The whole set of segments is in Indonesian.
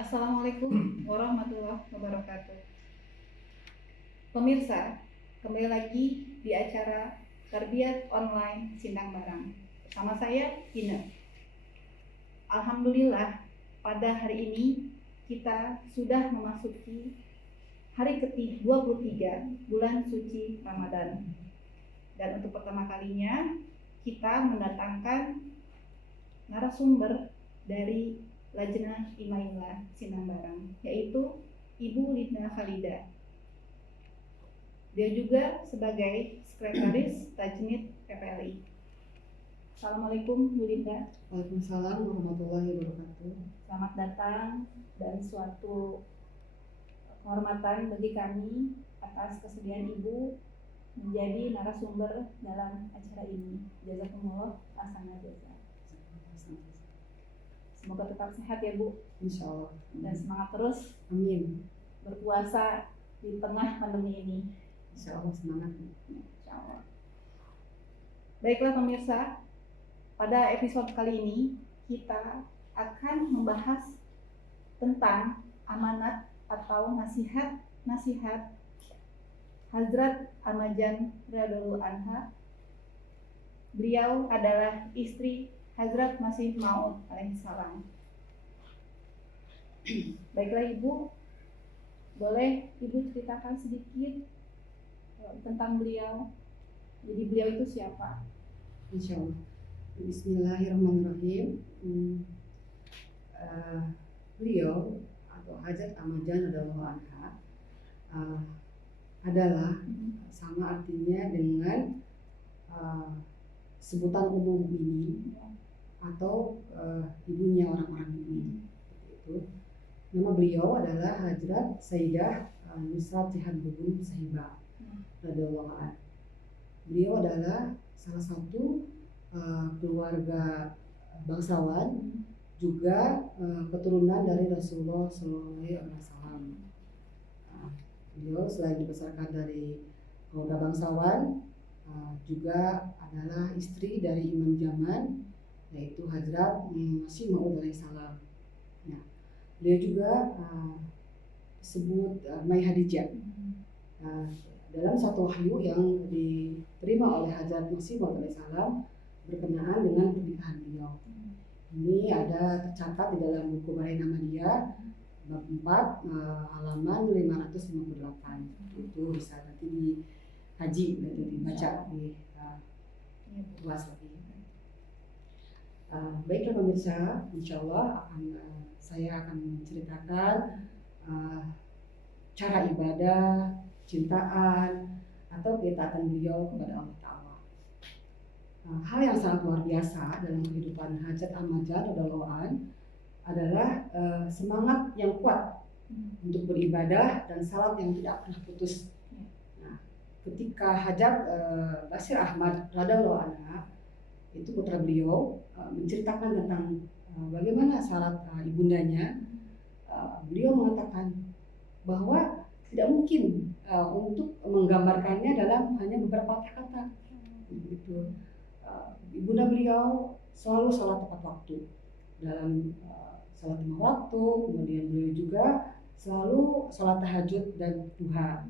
Assalamualaikum warahmatullahi wabarakatuh. Pemirsa, kembali lagi di acara Tarbiyat Online Sindang Barang. Bersama saya, Ina. Alhamdulillah, pada hari ini kita sudah memasuki hari ke-23 bulan suci Ramadan. Dan untuk pertama kalinya kita mendatangkan narasumber dari Lajnah Imailah Sindang Barang, yaitu Ibu Linda Khalida. Dia juga sebagai sekretaris Tajnid PPLI. Assalamualaikum Bu Linda. Waalaikumsalam warahmatullahi wabarakatuh. Selamat datang dan suatu kehormatan bagi kami atas kesediaan Ibu menjadi narasumber dalam acara ini. Jazakumullah ahsanal jazaa. Semoga tetap sehat ya Bu. Insya Allah. Dan semangat terus. Amin. Berpuasa di tengah pandemi ini. Insya Allah semangat. Insya Allah. Baiklah pemirsa, pada episode kali ini kita akan membahas tentang amanat atau nasihat Hazrat Amajan radhiyallahu anha. Beliau adalah istri Hazrat Masih Maud alaihissalam. Baiklah Ibu, boleh Ibu ceritakan sedikit tentang beliau. Jadi beliau itu siapa? Insya Allah. Bismillahirrahmanirrahim. Beliau atau Hajat Amajan radhiyallahu anha adalah sama artinya dengan sebutan umum ini atau ibunya orang-orang ini. Itu. Nama beliau adalah Hajrat Sayyidah Nusrat Jihadbudin Sahibah radhiyallahu anha. Beliau adalah salah satu keluarga bangsawan, juga keturunan dari Rasulullah SAW. Beliau selain dibesarkan dari keluarga bangsawan, juga adalah istri dari Imam Zaman, yaitu Hazrat Masih Maud alaihissalam. Nah, beliau juga disebut Mai Hadijah. Dalam satu wahyu yang diterima oleh Hazrat Masih Maud alaihissalam berkenaan dengan pernikahan beliau. Ini ada tercatat di dalam buku Bahaya Nama Dia bab 4 halaman 558. Itu bisa nanti dikaji, nanti dibaca lebih luas lagi. Baiklah pemirsa, insya Allah saya akan menceritakan cara ibadah, cintaan, atau ketaatan beliau kepada Allah Ta'ala. Hal yang sangat luar biasa dalam kehidupan Hajat Amajan radhiyallahu anha adalah semangat yang kuat untuk beribadah dan salat yang tidak pernah putus. Nah, ketika Hajat Basir Ahmad radhiyallahu anha, itu putra beliau, menceritakan tentang bagaimana salat ibundanya, beliau mengatakan bahwa tidak mungkin untuk menggambarkannya dalam hanya beberapa kata-kata. Gitu. Ibunda beliau selalu sholat tepat waktu dalam sholat 5 waktu, kemudian beliau juga selalu sholat tahajud dan duha.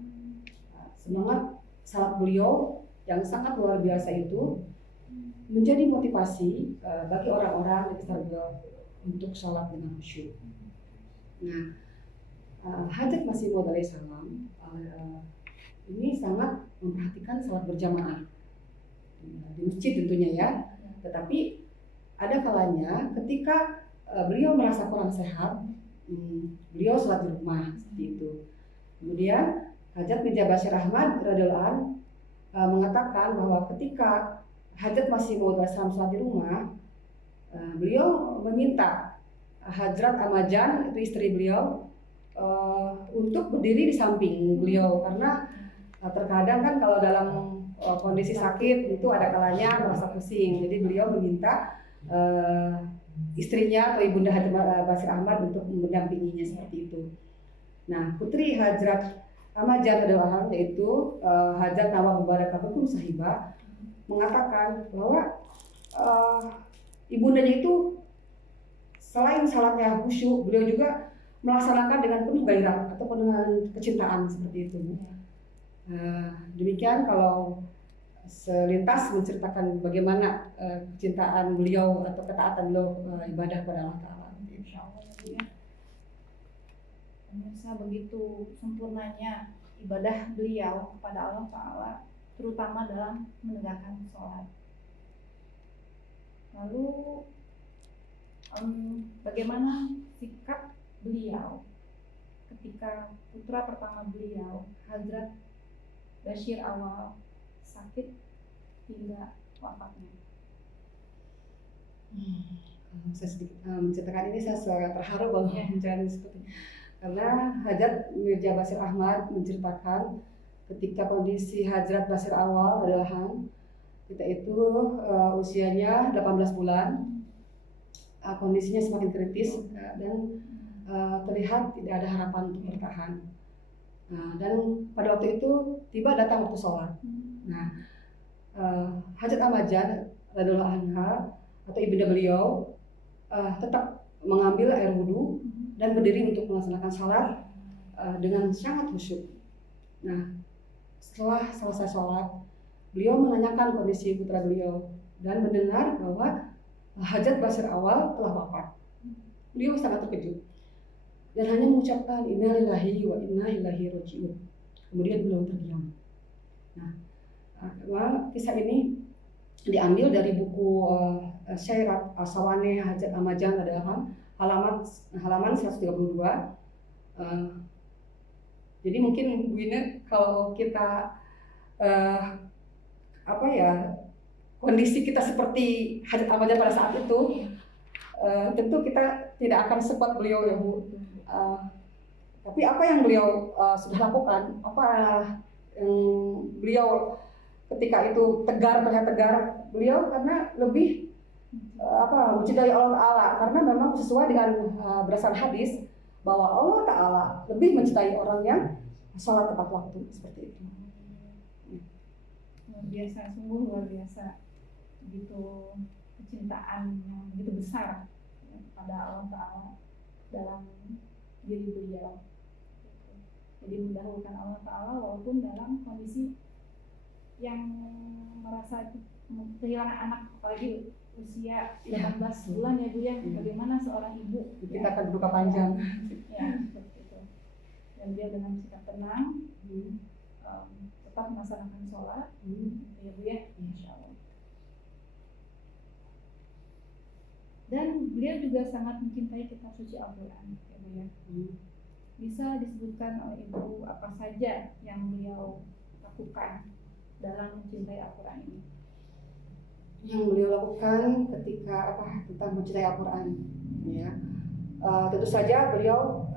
Semangat salat beliau yang sangat luar biasa itu menjadi motivasi bagi orang-orang di sekitar beliau untuk sholat dengan khusyuk. Nah, Hajat Masih Maud alaihissalam ini sangat memperhatikan sholat berjamaah di masjid tentunya ya. Tetapi ada kalanya ketika beliau merasa kurang sehat, beliau sholat di rumah seperti itu. Kemudian Hajat Mirza Bashir Ahmad radhiyallahu anhu mengatakan bahwa ketika Hajat Masih Maud alaihissalam sholat di rumah, beliau meminta Hazrat Amajan, itu istri beliau, untuk berdiri di samping beliau, karena terkadang kan kalau dalam kondisi sakit itu ada kalanya merasa pusing. Jadi beliau meminta istrinya atau ibunda Hajat Basir Ahmad untuk mendampinginya seperti itu. Nah, putri Hazrat Amajan radhiyallahu anha, yaitu Hajat Nawab Mubarakah Begum Sahibah, mengatakan bahwa ibundanya itu selain salatnya khusyuk, beliau juga melaksanakan dengan penuh gairah atau dengan kecintaan seperti itu. Demikian kalau selintas menceritakan bagaimana kecintaan beliau atau ketaatan beliau ibadah kepada Allah Ta'ala. Insya Allah ya. Pemirsa, begitu sempurnanya ibadah beliau kepada Allah Ta'ala, terutama dalam menegakkan sholat. Lalu bagaimana sikap beliau ketika putra pertama beliau, Hazrat Bashir Awal, sakit hingga wafatnya? Saya sedikit menceritakan ini, saya sangat terharu kalau menceritakan seperti ini. Karena Hajat Mirza Bashir Ahmad menceritakan ketika kondisi Hazrat Bashir Awal adalah kita itu usianya 18 bulan, kondisinya semakin kritis dan terlihat tidak ada harapan untuk bertahan. Dan pada waktu itu tiba datang waktu sholat. Nah, Hajat Ahmadjan radhiyallahu anha atau ibunda beliau tetap mengambil air wudhu dan berdiri untuk melaksanakan sholat dengan sangat khusyuk. Nah, setelah selesai sholat, beliau menanyakan kondisi putra beliau dan mendengar bahwa Hajat Bashir Awal telah wafat. Beliau sangat terkejut dan hanya mengucapkan inna lillahi wa inna ilaihi raji'un. Kemudian beliau terdiam. Nah, kisah ini diambil dari buku Syairat Sawane Hajat Ahmadjan adalah halaman 132. Jadi mungkin Bu Ine, kalau kita kondisi kita seperti Hajat Ahmadjan pada saat itu, tentu kita tidak akan sekuat beliau ya Bu. Tapi apa yang beliau sudah lakukan, apa yang beliau ketika itu terlihat tegar, beliau karena lebih mencintai Allah Ta'ala, karena memang sesuai dengan berdasarkan hadis bahwa Allah Ta'ala lebih mencintai orang yang sholat tepat waktu, seperti itu. Luar biasa, sungguh luar biasa. Begitu kecintaan yang begitu besar pada Allah Ta'ala dalam diri beliau. Jadi mendahulukan Allah Ta'ala walaupun dalam kondisi yang merasa kehilangan anak, apalagi usia 18 bulan ya Bu ya. Bagaimana seorang ibu kita akan berduka panjang ya, seperti itu. Dan dia dengan sikap tenang tetap melaksanakan sholat ya Bu ya, insya Allah. Dan beliau juga sangat mencintai kitab suci Al-Quran ya Bu ya. Bisa disebutkan oleh Ibu apa saja yang beliau lakukan dalam mencintai Al-Quran ini? Yang beliau lakukan ketika tentang mencintai Al-Quran, ya, tentu saja beliau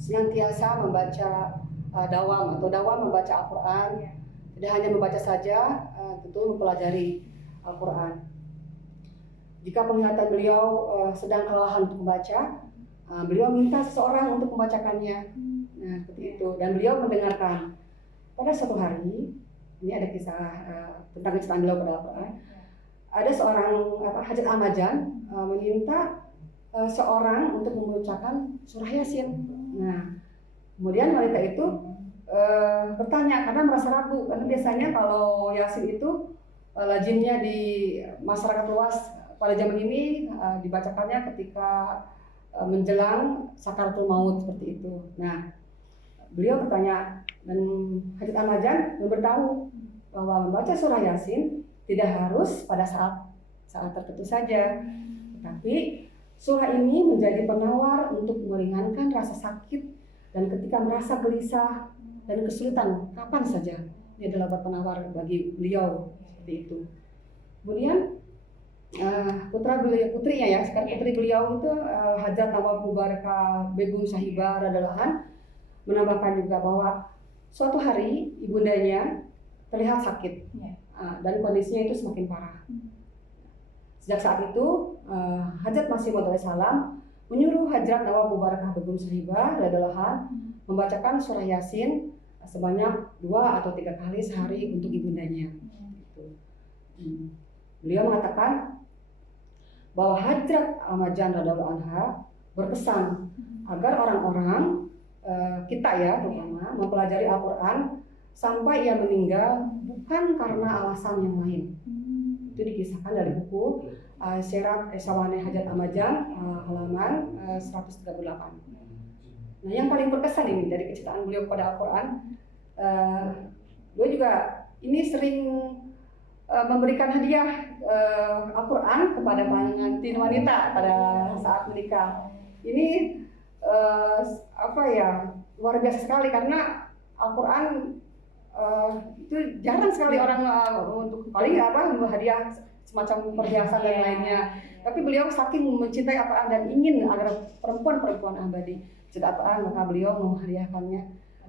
senantiasa membaca dawam membaca Al-Quran, tidak hanya membaca saja, tentu mempelajari Al-Quran. Jika penglihatan beliau sedang kelelahan untuk membaca, beliau minta seseorang untuk membacakannya. Nah, seperti itu, dan beliau mendengarkan. Pada suatu hari, ini ada kisah tentang kecintaan beliau pada Al-Quran. Ada seorang Hajat Ahmadjan meminta seorang untuk membacakan surah Yasin. Nah, kemudian wanita itu bertanya karena merasa ragu, karena biasanya kalau Yasin itu lazimnya di masyarakat luas pada zaman ini dibacakannya ketika menjelang sakaratul maut, seperti itu. Nah, beliau bertanya, dan Hajat Ahmadjan memberitahu bahwa membaca surah Yasin tidak harus pada saat tertentu saja, tetapi surah ini menjadi penawar untuk meringankan rasa sakit dan ketika merasa gelisah dan kesulitan kapan saja. Ini adalah obat penawar bagi beliau, seperti itu. Kemudian putrinya ya, sekarang putri beliau itu Hajat Nawab Mubarakah Begum Sahibah radhiyallahu anha menambahkan juga bahwa suatu hari ibundanya terlihat sakit dan kondisinya itu semakin parah. Sejak saat itu Hajat Masih Maud salam menyuruh Hajat Nawab Mubarakah Begum Sahibah radhiyallahu anha membacakan surah Yasin sebanyak 2 atau 3 kali sehari untuk ibundanya. Beliau mengatakan bahwa Hajat Ahmad Janah radhiyallahu anha berpesan agar orang-orang kita ya terutama mempelajari Al-Quran sampai ia meninggal bukan karena alasan yang lain. Itu dikisahkan dari buku Syirat Sawaneh Hajat Ahmad Janah halaman 138. Nah, yang paling berkesan ini dari kecintaan beliau kepada Al-Quran, beliau juga ini sering memberikan hadiah Al-Quran kepada pengantin wanita pada saat menikah. Ini luar biasa sekali karena Al-Quran itu jarang sekali orang untuk paling hadiah semacam perhiasan dan lainnya. Tapi beliau saking mencintai Al-Quran dan ingin agar perempuan-perempuan abadi cinta Al-Quran, maka beliau menghadiahkannya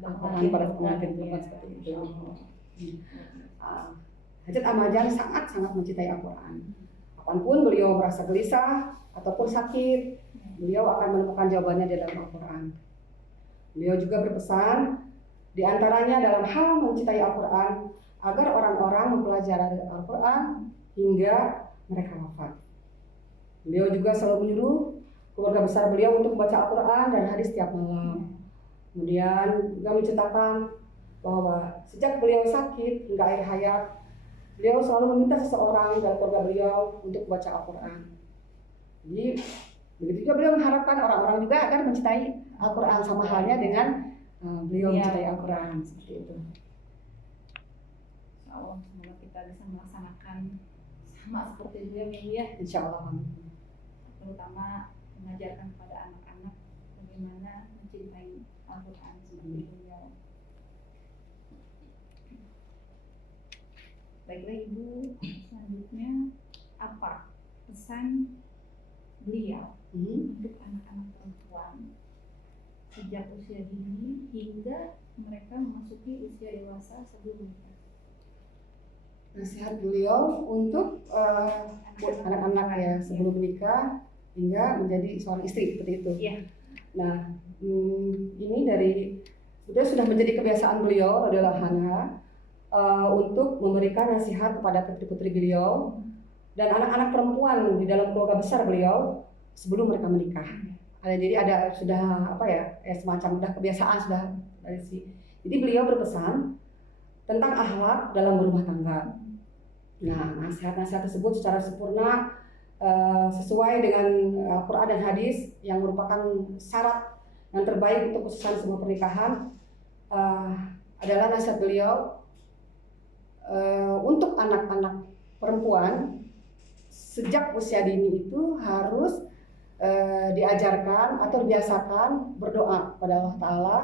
Al-Quran pada pengantin perempuan seperti itu. Hajat Ahmad Janah sangat-sangat mencintai Al-Quran. Kapanpun beliau merasa gelisah ataupun sakit, beliau akan menemukan jawabannya di dalam Al-Quran. Beliau juga berpesan, di antaranya dalam hal mencintai Al-Quran, agar orang-orang mempelajari Al-Quran hingga mereka wafat. Beliau juga selalu menyuruh keluarga besar beliau untuk membaca Al-Quran dan hadis setiap malam. Kemudian juga menceritakan bahwa sejak beliau sakit hingga akhir hayat, beliau selalu meminta seseorang dari keluarga beliau untuk membaca Al-Quran. Jadi begitu juga beliau mengharapkan orang-orang juga agar mencintai Al-Quran sama halnya dengan beliau mencintai Al-Quran seperti itu. Insya Allah semoga kita bisa melaksanakan sama seperti beliau ya. Insya Allah. Terutama mengajarkan kepada anak-anak bagaimana mencintai Al-Quran seperti beliau. Baiklah Ibu, selanjutnya apa pesan beliau untuk anak-anak perempuan sejak usia dini hingga mereka memasuki usia dewasa sebelum menikah? Nasihat beliau untuk anak-anak ya sebelum menikah hingga menjadi seorang istri seperti itu. Iya. Nah, ini dari sudah menjadi kebiasaan beliau adalah untuk memberikan nasihat kepada putri-putri beliau dan anak-anak perempuan di dalam keluarga besar beliau sebelum mereka menikah. Jadi ada sudah semacam udah kebiasaan sudah dari Jadi beliau berpesan tentang akhlak dalam berumah tangga. Nah, nasihat-nasihat tersebut secara sempurna sesuai dengan Al-Quran dan hadis yang merupakan syarat yang terbaik untuk kesuksesan sebuah pernikahan adalah nasihat beliau untuk anak-anak perempuan sejak usia dini itu harus diajarkan atau dibiasakan berdoa kepada Allah Ta'ala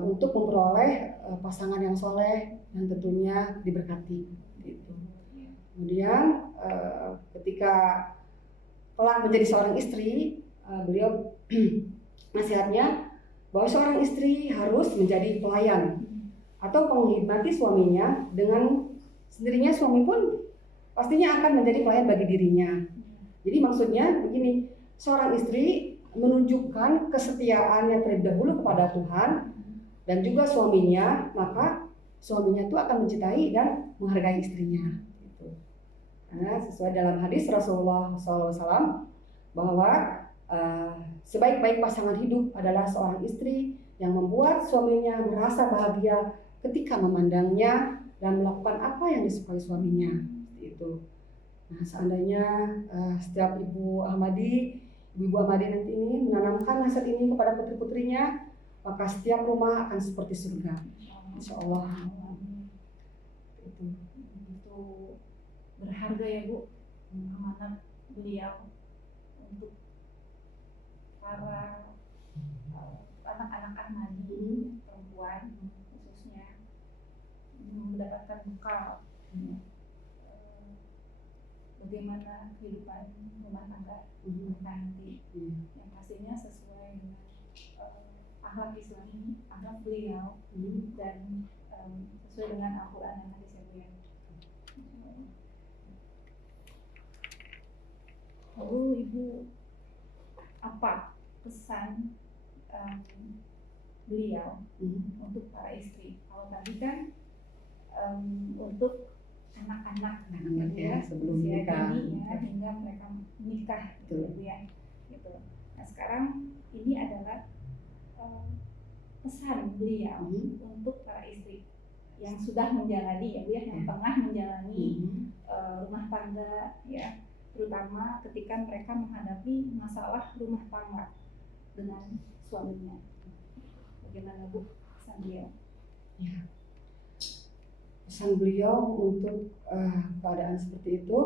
untuk memperoleh pasangan yang soleh yang tentunya diberkati gitu. Kemudian ketika kelak menjadi seorang istri, beliau nasihatnya bahwa seorang istri harus menjadi pelayan atau menghormati suaminya, dengan sendirinya suami pun pastinya akan menjadi pelayan bagi dirinya. Jadi maksudnya begini, seorang istri menunjukkan kesetiaannya terlebih dahulu kepada Tuhan dan juga suaminya, maka suaminya itu akan mencintai dan menghargai istrinya. Gitu. Karena sesuai dalam hadis Rasulullah SAW bahwa sebaik-baik pasangan hidup adalah seorang istri yang membuat suaminya merasa bahagia ketika memandangnya dan melakukan apa yang disukai suaminya. Itu. Nah, seandainya setiap ibu Ahmadi nanti ini menanamkan nasihat ini kepada putri-putrinya, maka setiap rumah akan seperti surga. Insya Allah. Itu berharga ya Bu, amanat beliau untuk para anak-anak Ahmadi perempuan khususnya mendapatkan bekal bagaimana kehidupan rumah tangga nanti yang pastinya sesuai dengan akhlak Islami, akhlak beliau dan sesuai dengan Al-Quran dan hadis beliau. Lalu Ibu, apa pesan beliau untuk para istri? Kalau tadi kan untuk anak-anak ya sebelum menikah hingga sehingga mereka menikah Betul. gitu ya gitu. Nah sekarang ini adalah pesan beliau untuk para istri yang sudah menjalani ya Bu ya, yang tengah menjalani rumah tangga ya, terutama ketika mereka menghadapi masalah rumah tangga dengan suaminya. Bagaimana Bu pesan beliau? Ya. Pesan beliau untuk keadaan seperti itu,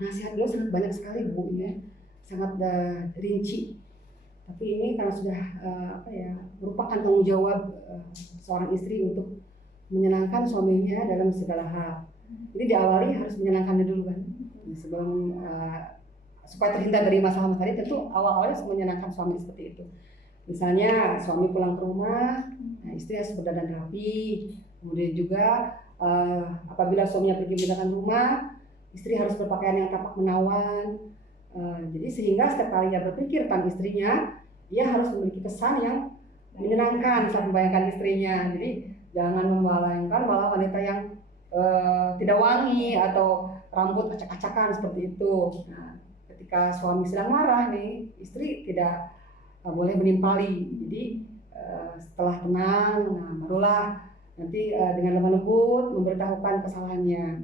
nasihat beliau sangat banyak sekali Bu, ya, sangat rinci. Tapi ini karena sudah merupakan tanggung jawab seorang istri untuk menyenangkan suaminya dalam segala hal. Jadi diawali harus menyenangkannya dulu kan, sebelum supaya terhindar dari masalah tadi. Tentu awal-awalnya harus menyenangkan suami seperti itu. Misalnya suami pulang ke rumah, nah istri harus berdandan rapi. Kemudian juga apabila suaminya pergi meninggalkan rumah, istri harus berpakaian yang tampak menawan. Jadi sehingga setiap kali ia berpikir tentang istrinya, ia harus memiliki kesan yang menyenangkan saat membayangkan istrinya. Jadi jangan membayangkan malah wanita yang tidak wangi atau rambut acak-acakan seperti itu. Nah, ketika suami sedang marah nih, istri tidak boleh menimpali. Jadi setelah tenang, nah barulah nanti dengan lemah lembut memberitahukan kesalahannya.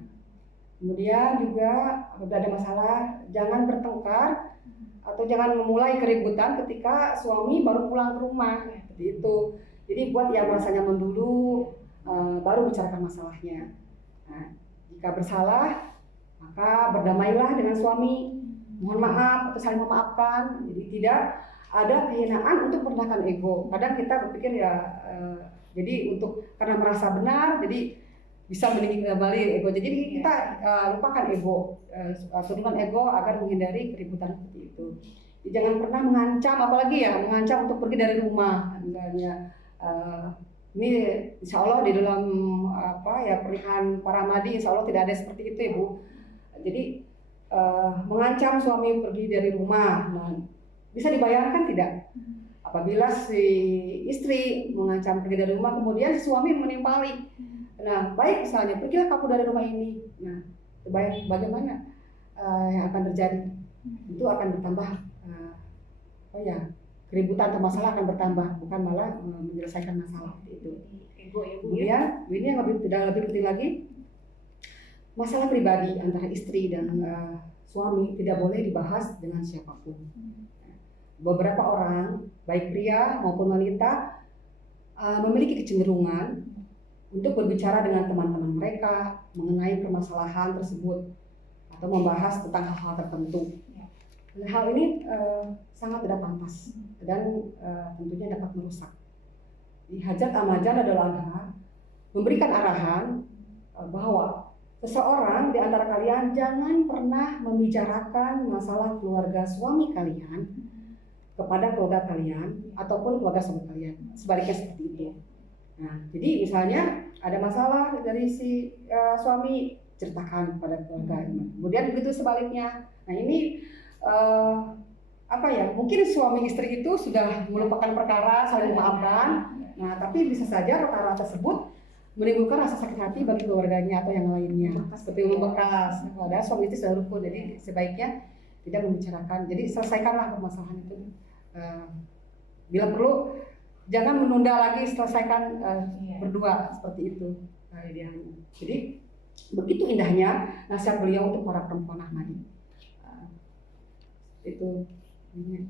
Kemudian juga apabila ada masalah, jangan bertengkar atau jangan memulai keributan ketika suami baru pulang ke rumah, seperti itu. Jadi buat yang merasa nyaman dulu, baru bicarakan masalahnya. Nah, jika bersalah, maka berdamailah dengan suami, mohon maaf atau saling memaafkan. Jadi tidak ada kehinaan untuk merendahkan ego. Kadang kita berpikir jadi untuk karena merasa benar, jadi bisa meninggi kembali ego. Jadi kita lupakan ego, turunan ego agar menghindari keributan seperti itu. Jadi jangan pernah mengancam, apalagi mengancam untuk pergi dari rumah. Misalnya ini insya Allah di dalam pernikahan para Ahmadi, insya Allah tidak ada seperti itu Ibu. Jadi mengancam suami pergi dari rumah. Nah, bisa dibayangkan tidak? Apabila si istri mengancam pergi dari rumah, kemudian si suami menimpali. Nah, baik misalnya, pergilah kamu dari rumah ini. Nah, bagaimana yang akan terjadi? Itu akan bertambah, keributan atau masalah akan bertambah, bukan malah menyelesaikan masalah itu. Kemudian, ini yang lebih penting lagi, masalah pribadi antara istri dan suami tidak boleh dibahas dengan siapapun. Beberapa orang, baik pria maupun wanita, memiliki kecenderungan untuk berbicara dengan teman-teman mereka mengenai permasalahan tersebut atau membahas tentang hal-hal tertentu. Dan hal ini sangat tidak pantas dan tentunya dapat merusak. Di Hajat Ahmad adalah memberikan arahan bahwa seseorang di antara kalian jangan pernah membicarakan masalah keluarga suami kalian kepada keluarga kalian ataupun keluarga suami kalian. Sebaliknya seperti itu. Nah, jadi misalnya ada masalah dari si suami, ceritakan kepada keluarga. Kemudian begitu sebaliknya. Nah ini mungkin suami istri itu sudah melupakan perkara, saling memaafkan. Nah tapi bisa saja perkara tersebut menimbulkan rasa sakit hati bagi keluarganya atau yang lainnya, seperti membekas. Padahal suami itu sudah rukun, jadi sebaiknya tidak membicarakan. Jadi selesaikanlah permasalahan itu. Bila perlu jangan menunda lagi, selesaikan berdua, seperti itu idealnya. Jadi begitu indahnya nasihat beliau untuk para perempuan Ahmadi. Itu ini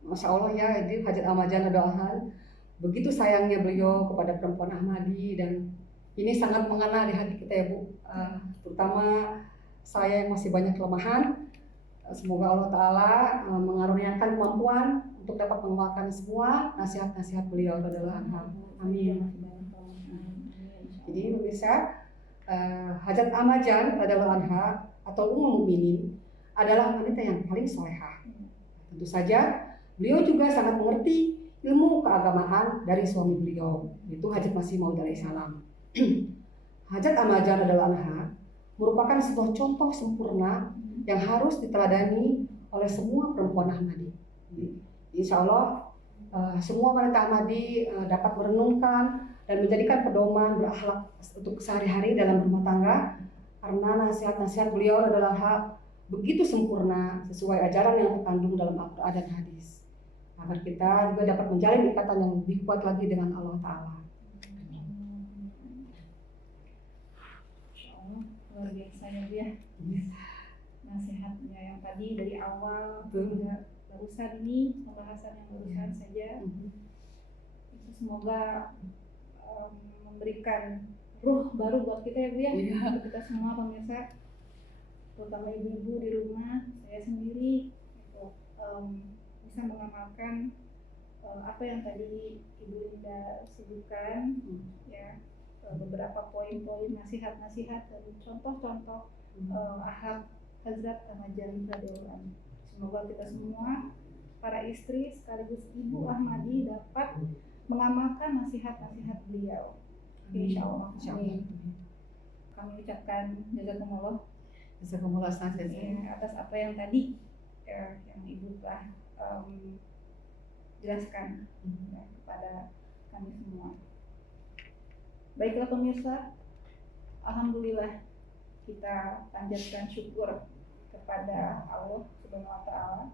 Masya Allah ya, ini Hajat Ahmad Doahan. Begitu sayangnya beliau kepada perempuan Ahmadi, dan ini sangat mengena di hati kita ya Bu. Terutama saya yang masih banyak kelemahan. Semoga Allah Ta'ala mengaruniakan kemampuan untuk dapat mengamalkan semua nasihat-nasihat beliau adalah amin. Jadi pemirsa, Hajat Ahmad adalah atau Ummul Mukminin adalah wanita yang paling solehah. Tentu saja beliau juga sangat mengerti ilmu keagamaan dari suami beliau, yaitu Hajat Masih Maud alaihissalam. Hajat Ahmad adalah merupakan sebuah contoh sempurna yang harus diteladani oleh semua perempuan Ahmadi. Insya Allah semua wanita Ahmadi dapat merenungkan dan menjadikan pedoman berakhlak untuk sehari-hari dalam rumah tangga, karena nasihat-nasihat beliau adalah hal begitu sempurna sesuai ajaran yang terkandung dalam Al-Quran dan hadis, agar kita juga dapat menjalin ikatan yang lebih kuat lagi dengan Allah Ta'ala. Luar biasa ya Bu ya, nasihatnya yang tadi dari awal hingga barusan ini, pembahasan yang barusan saja, itu semoga memberikan ruh baru buat kita ya Bu ya, untuk kita semua pemirsa, terutama ibu-ibu di rumah, saya sendiri itu, bisa mengamalkan apa yang tadi Ibu Linda sebutkan, ya, beberapa poin-poin nasihat-nasihat dan contoh-contoh akhlak Hazrat Ahmadiyah radhiyallahu anhu. Semoga kita semua para istri sekaligus ibu Ahmadi dapat mengamalkan nasihat-nasihat beliau. Insya Allah. Amin. Kami ucapkan jazakumullah atas apa yang tadi yang Ibu telah jelaskan ya, kepada kami semua. Baiklah pemirsa, alhamdulillah kita panjatkan syukur kepada Allah Subhanahu wa Ta'ala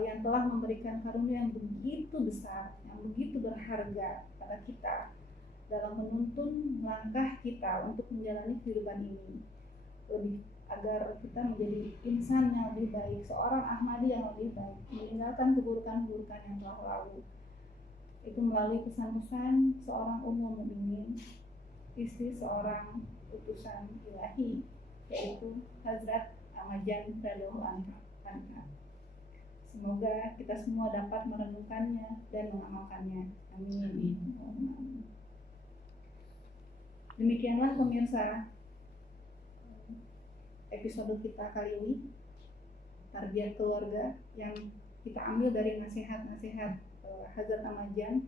yang telah memberikan karunia yang begitu besar, yang begitu berharga pada kita dalam menuntun langkah kita untuk menjalani kehidupan ini, lebih agar kita menjadi insan yang lebih baik, seorang Ahmadi yang lebih baik, meninggalkan keburukan-keburukan yang telah lalu. Itu melalui pesan-pesan seorang Ummul Mukminin, istri seorang utusan ilahi, yaitu Hazrat Ahmadiyah radhiyallahu anha. Semoga kita semua dapat merenungkannya dan mengamalkannya. Amin. Demikianlah pemirsa episode kita kali ini, tarbiyah keluarga, yang kita ambil dari nasihat-nasihat Hazrat Ahmadiyah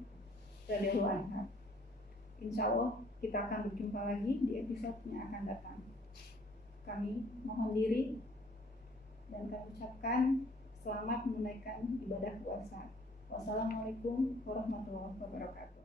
radhiyallahu anha. Insya Allah kita akan berjumpa lagi di episode yang akan datang. Kami mohon diri dan kami ucapkan selamat menunaikan ibadah puasa. Wassalamualaikum warahmatullahi wabarakatuh.